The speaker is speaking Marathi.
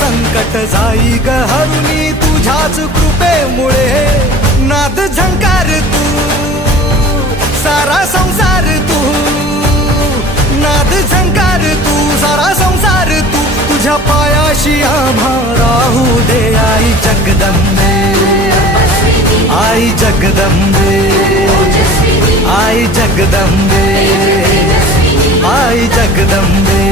संकट जाई ग हरुनी तुझ्याच कृपेमुळे नाद झंकार तू सारा संसार तू नाद झंकार तू सारा संसार तू तुझ्या पायाशी आम्हा राहू दे आई जगदंबे आई जगदंबे आई जगदंबे आई जगदंबे